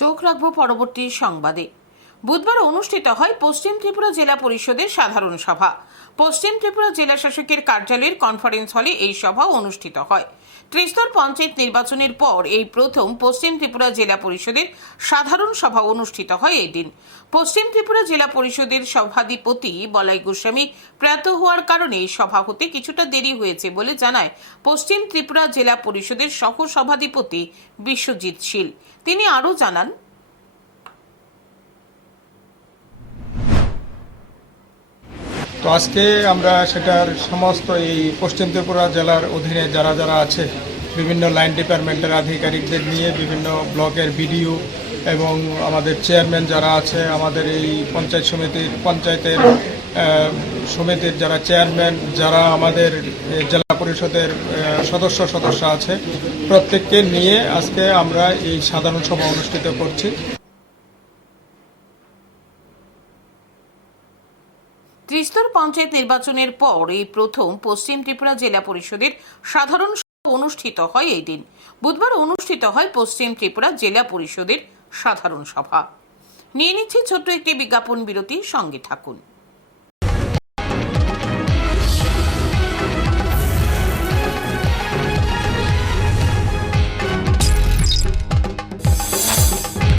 চোখ রাখব পরবর্তী সংবাদে। বুধবার অনুষ্ঠিত হয় পশ্চিম ত্রিপুরা জেলা পরিষদের সাধারণ সভা। পশ্চিম ত্রিপুরা জেলা শাসকের কার্যালয়ের কনফারেন্স হলে এই সভা অনুষ্ঠিত হয়। ত্রিস্তর পঞ্চায়েত নির্বাচনের পর এই প্রথম পশ্চিম ত্রিপুরা জেলা পরিষদের সাধারণ সভা অনুষ্ঠিত হয় এই দিন। পশ্চিম ত্রিপুরা জেলা পরিষদের সভাধিপতি বলাই গোস্বামী প্রয়াত হওয়ার কারণে সভা হতে কিছুটা দেরি হয়েছে বলে জানায় পশ্চিম ত্রিপুরা জেলা পরিষদের সহ সভাধিপতি বিশ্বজিৎ শীল। তিনি আরও জানান তো আজকে আমরা সেটার সমস্ত এই পশ্চিম ত্রিপুরা জেলার অধীনে যারা যারা আছে, বিভিন্ন লাইন ডিপার্টমেন্টের আধিকারিকদের নিয়ে, বিভিন্ন ব্লকের বিডিও এবং আমাদের চেয়ারম্যান যারা আছে, আমাদের এই পঞ্চায়েত সমিতির, পঞ্চায়েতের সমিতির যারা চেয়ারম্যান যারা আমাদের জেলা পরিষদের সদস্য সদস্য আছে, প্রত্যেককে নিয়ে আজকে আমরা এই সাধারণ সভা অনুষ্ঠিত করছি। ত্রিস্তর পঞ্চায়েত নির্বাচনের পর এই প্রথম পশ্চিম ত্রিপুরা জেলা পরিষদের সাধারণ সভা অনুষ্ঠিত হয় এই দিন। বুধবার অনুষ্ঠিত হয় পশ্চিম ত্রিপুরা জেলা পরিষদের সাধারণ সভা। নিয়ে নিচ্ছে ছোট্ট একটি বিজ্ঞাপন বিরতি, সঙ্গে থাকুন।